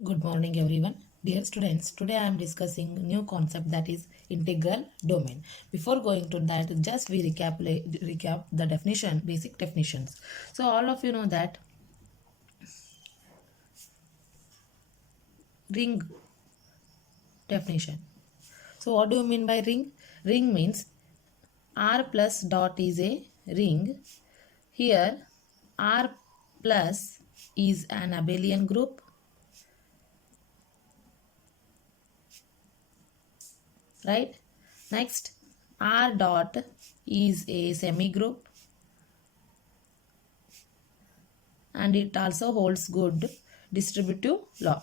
Good morning everyone. Dear students, today I am discussing new concept that is integral domain. Before going to that, just we recap the definition, basic definitions. So all of you know that ring definition. So what do you mean by ring? Ring means R plus dot is a ring. Here R plus is an abelian group, right? Next R dot is a semi group and it also holds good distributive law.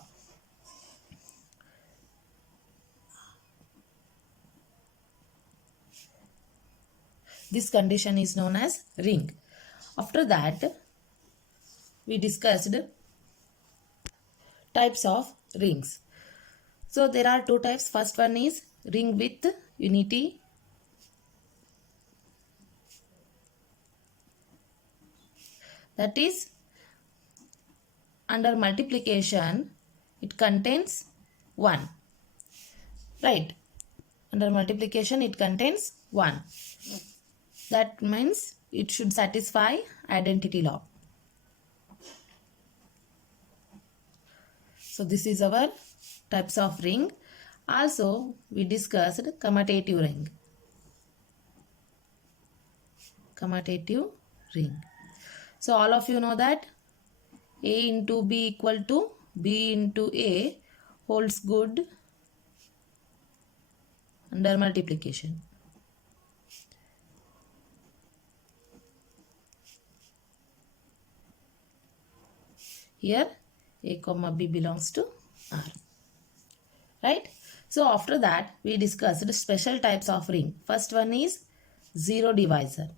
This condition is known as ring. After that, we discussed types of rings. So there are two types. First one is ring with unity. That is, under multiplication, it contains 1. Right? Under multiplication, it contains 1. That means it should satisfy identity law. So this is our types of ring. Also, we discussed commutative ring. Commutative ring. So all of you know that A into B equal to B into A holds good under multiplication. Here A comma B belongs to R. Right? So after that we discussed special types of ring. First one is zero divisor.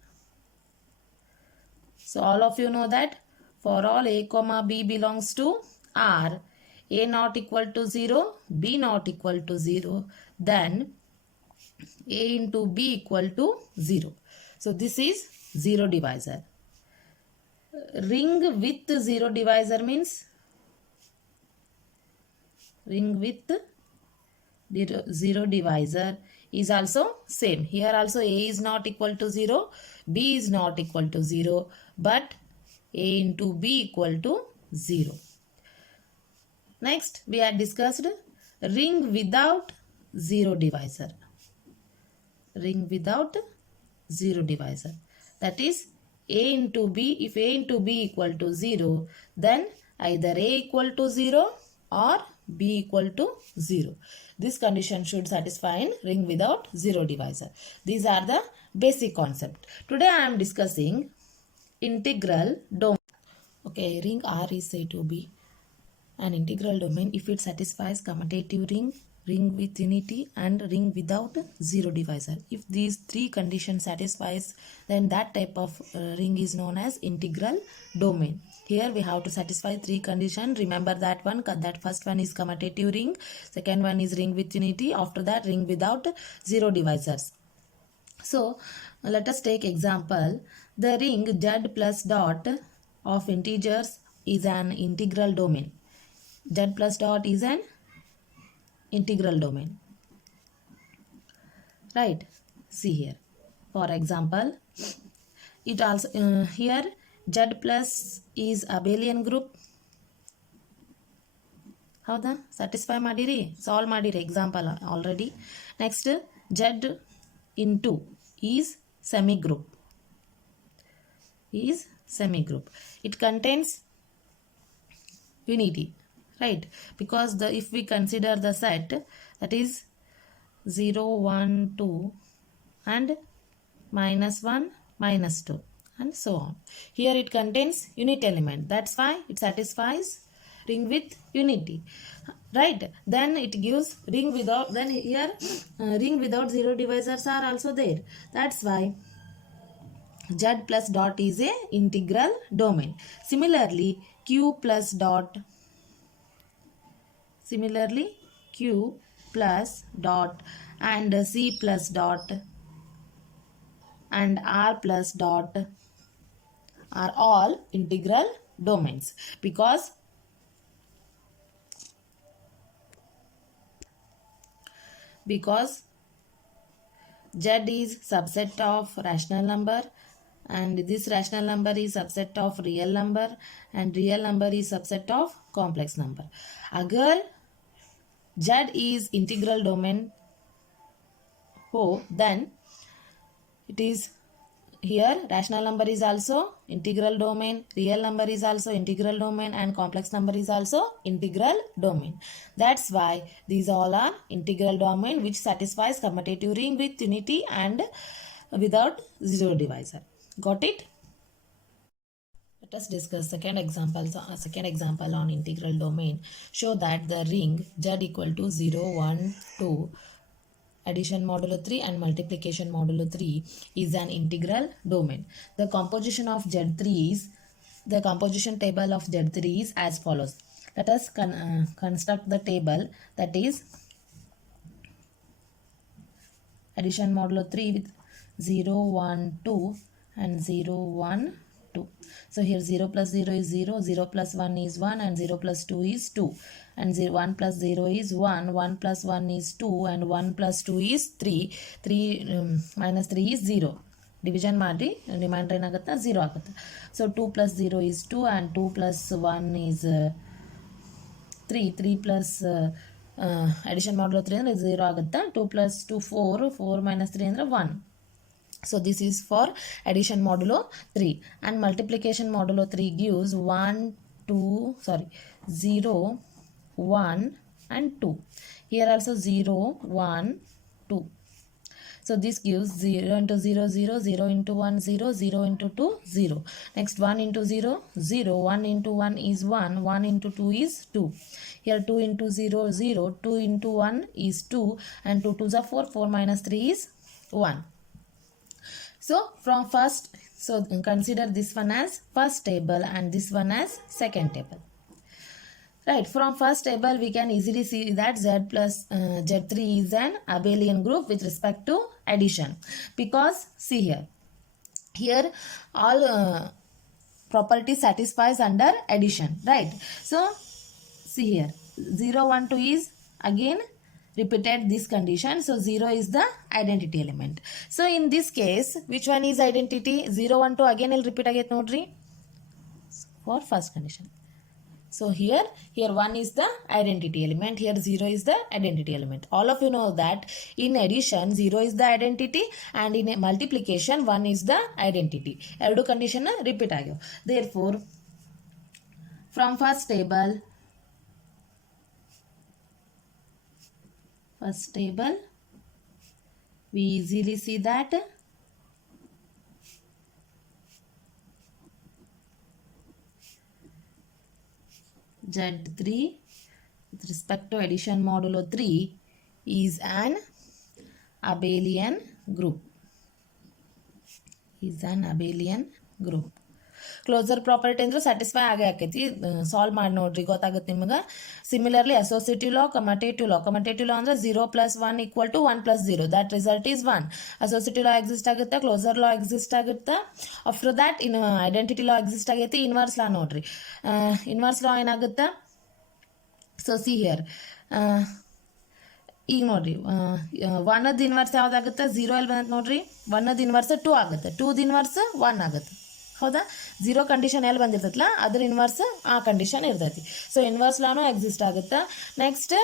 So all of you know that for all A comma B belongs to R, A not equal to 0, B not equal to 0, then A into B equal to 0. So this is zero divisor. Ring with zero divisor means ring with zero divisor is also same. Here also A is not equal to 0, B is not equal to 0, but A into B equal to 0. Next, we had discussed ring without zero divisor. Ring without zero divisor. That is A into B. If A into B equal to 0, then either A equal to 0 or B equal to 0. This condition should satisfy in ring without zero divisor. These are the basic concept. Today I am discussing integral domain. Okay, ring R is said to be an integral domain if it satisfies commutative ring, ring with unity and ring without zero divisor. If these three conditions satisfies, then that type of ring is known as integral domain. Here we have to satisfy three conditions. Remember that one. That first one is commutative ring, second one is ring with unity, after that ring without zero divisors. So let us take example. The ring Z plus dot of integers is an integral domain. Z plus dot is an integral domain. Right? See here. For example, it also here Z plus is abelian group. ಹೌದಾ satisfy ಮಾಡಿರಿ solve ಮಾಡಿರಿ example already. Next Z into is semi group. Is semi group. It contains unity, right? Because if we consider the set, that is 0 1 2 and -1 -2 and so on. Here it contains unit element, that's why it satisfies ring with unity, right? Then it gives ring without, then here ring without zero divisors are also there. That's why Z plus dot is a integral domain. Similarly Q plus dot, similarly Q plus dot and C plus dot and R plus dot are all integral domains because because Z is subset of rational number and this rational number is subset of real number and real number is subset of complex number. अगर Z is integral domain हो, then it is here rational number is also integral domain, real number is also integral domain and complex number is also integral domain. That's why these all are integral domain which satisfies commutative ring with unity and without zero divisor. Got it? Let us discuss second example on integral domain. Show that the ring Z equal to 0, 1, 2 addition modulo 3 and multiplication modulo 3 is an integral domain. The composition table of Z3 is as follows. Let us construct the table, that is addition modulo 3 with 0, 1, 2 and 0, 1, 2. So here 0 plus 0 is 0, 0 plus 1 is 1 and 0 plus 2 is 2. And 1 plus 0 is 1, 1 plus 1 is 2 and 1 plus 2 is 3, 3 minus 3 is 0. Division ಮಾಡಿ reminder ಏನಾಗುತ್ತೆ 0 ಆಗುತ್ತೆ. So 2 plus 0 is 2 and 2 plus 1 is 3, 3 plus addition modulo 3 ಅಂದರೆ 0 ಆಗುತ್ತೆ. 2 plus 2 4, 4 minus 3 ಅಂದರೆ 1. So this is for addition modulo 3 and multiplication modulo 3 gives 0, 1 and 2. Here also 0, 1, 2. So this gives 0 into 0, 0, 0 into 1, 0, 0 into 2, 0. Next 1 into 0, 0, 1 into 1 is 1, 1 into 2 is 2. Here 2 into 0, 0, 2 into 1 is 2 and 2 2s are 4, 4 minus 3 is 1. So from consider this one as first table and this one as second table. Right, from first table we can easily see that Z3 is an abelian group with respect to addition, because see here all property satisfies under addition, right? So see here 0, 1, 2 is again repeated this condition, so 0 is the identity element. So in this case which one is identity? 0, 1, 2 again will repeat again nodri for first condition. So here 1 is the identity element, here 0 is the identity element. All of you know that in addition 0 is the identity and in multiplication 1 is the identity. Eradu condition repeat agyo. Therefore from first table we easily see that Z3 with respect to addition modulo 3 is an abelian group. Closure property ಅಂದ್ರೆ satisfy ಆಗೇ ಆಕೈತಿ. Solve ಮಾಡಿ ನೋಡ್ರಿ ಗೊತ್ತಾಗುತ್ತೆ ನಿಮಗೆ. Similarly associative law, commutative law ಅಂದ್ರೆ 0 plus 1 equal to 1 plus 0, that result is 1. Associative law exist ಆಗುತ್ತೆ, closure law exist ಆಗುತ್ತೆ. After that in identity law exist ಆಗೈತಿ. inverse law ನೋಡ್ರಿ. inverse law ಏನಾಗುತ್ತೆ? So see here ಈಗ ನೋಡ್ರಿ 1ದ inverse ಯಾವ್ದಾಗುತ್ತೆ? 0 ಎಲ್ಲಿ ಬಂದೈತೆ ನೋಡ್ರಿ. 1ದ ಇನ್ವರ್ಸ್ 2 ಆಗುತ್ತೆ, 2ದ ಇನ್ವರ್ಸ್ 1 ಆಗುತ್ತೆ. ಹೌದಾ? 0 ಕಂಡೀಷನ್ ಎಲ್ಲಿ ಬಂದಿರ್ತೈತಲ್ಲ ಅದ್ರ ಇನ್ವರ್ಸ್ ಆ ಕಂಡೀಷನ್ ಇರ್ತೈತಿ. ಸೊ ಇನ್ವರ್ಸ್ ಲಾನು ಎಕ್ಸಿಸ್ಟ್ ಆಗುತ್ತೆ. ನೆಕ್ಸ್ಟ್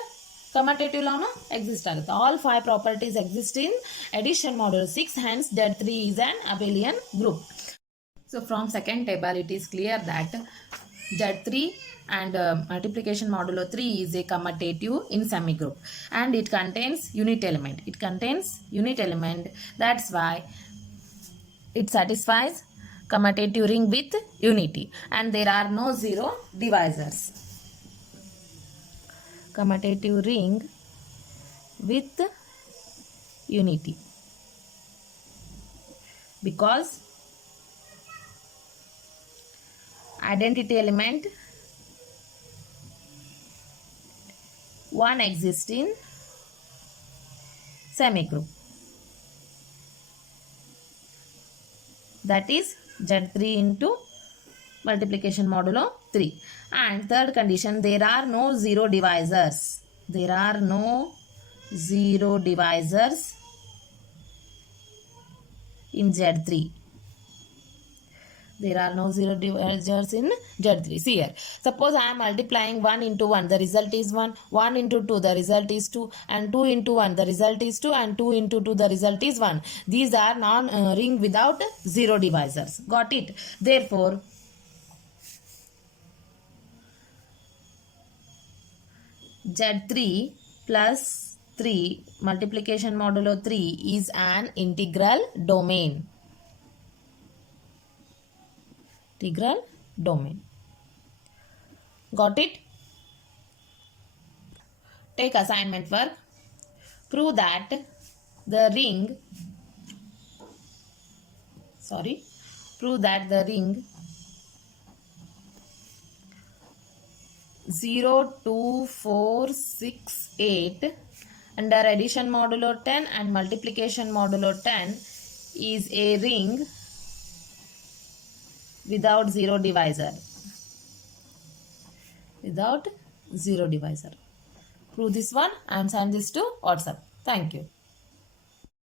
commutative law exist ಆಗುತ್ತೆ. All 5 properties exist in addition modulo 6, hence Z3 is an abelian group. So from second table it is clear that Z3 and multiplication modulo 3 is a commutative in semigroup and it contains unit element. That's why it satisfies commutative ring with unity and there are no zero divisors. Commutative ring with unity because identity element 1 exists in semigroup, that is Z3 into multiplication modulo 3. And third condition, there are no zero divisors. zero divisors in Z3. There are no zero divisors in Z3. See here. Suppose I am multiplying 1 into 1. The result is 1. 1 into 2. The result is 2. And 2 into 1. The result is 2. And 2 into 2. The result is 1. These are ring without zero divisors. Got it? Therefore, Z3 plus 3 multiplication modulo 3 is an integral domain. Integral domain. Got it? Take assignment work. Prove that the ring 0, 2, 4, 6, 8 under addition modulo 10 and multiplication modulo 10 is a ring without zero divisor. Without zero divisor. Prove this one and send this to WhatsApp. Thank you.